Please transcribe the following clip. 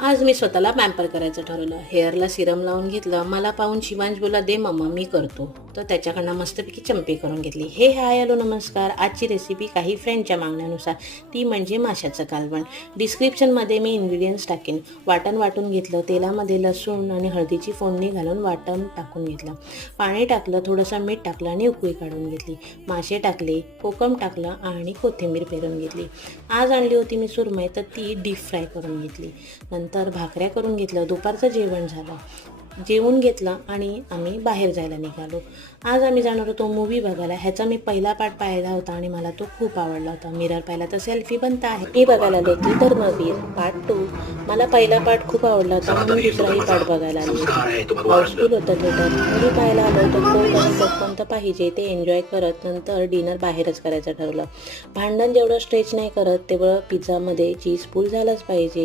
आज मी स्वतःला पॅम्पर करायचं ठरवलं. हेअरला सिरम लावून घेतलं. मला पाहून शिवांश बोला, दे मम्मा मी करतो. तर त्याच्याकडनं मस्तपैकी चंपी करून घेतली. हाय हॅलो नमस्कार. आजची रेसिपी काही फ्रेंडच्या मागण्यानुसार, ती म्हणजे माशाचं कालवण. डिस्क्रिप्शनमध्ये मी इन्ग्रेडियंट्स टाकेन. वाटून घेतलं. तेलामध्ये लसूण आणि हळदीची फोडणी घालून वाटण टाकून घेतलं. पाणी टाकलं, थोडंसं मीठ टाकलं आणि उकळी काढून घेतली. मासे टाकले, कोकम टाकलं आणि कोथिंबीर पेरून घेतली. आज आणली होती मी सुरमई, तर ती डीप फ्राय करून घेतली. नंतर भाकऱ्या करून घेतलं. दुपारचं जेवण झालं. जेवून घेतलं आणि आम्ही बाहेर जायला निघालो. आज आम्ही जाणार होतो मूवी बघायला. ह्याचा मी पहिला पार्ट पाहिला होता आणि मला तो खूप आवडला होता. मिरर पाहिला तर सेल्फी बनत आहे. मी बघायला आलो होती धर्मवीर पार्ट 2. मला पहिला पार्ट खूप आवडला होता म्हणून दुसराही पार्ट बघायला आली होती. हाऊसफुल होतं थिएटर. मूवी पाहायला आलो होतो. कोक आणि पॉपकॉर्न तर पाहिजे, ते एन्जॉय करत नंतर डिनर बाहेरच करायचं ठरवलं. भांडण जेवढं स्ट्रेच नाही करत तेवढं पिझ्झामध्ये चीज पूल झालंच पाहिजे.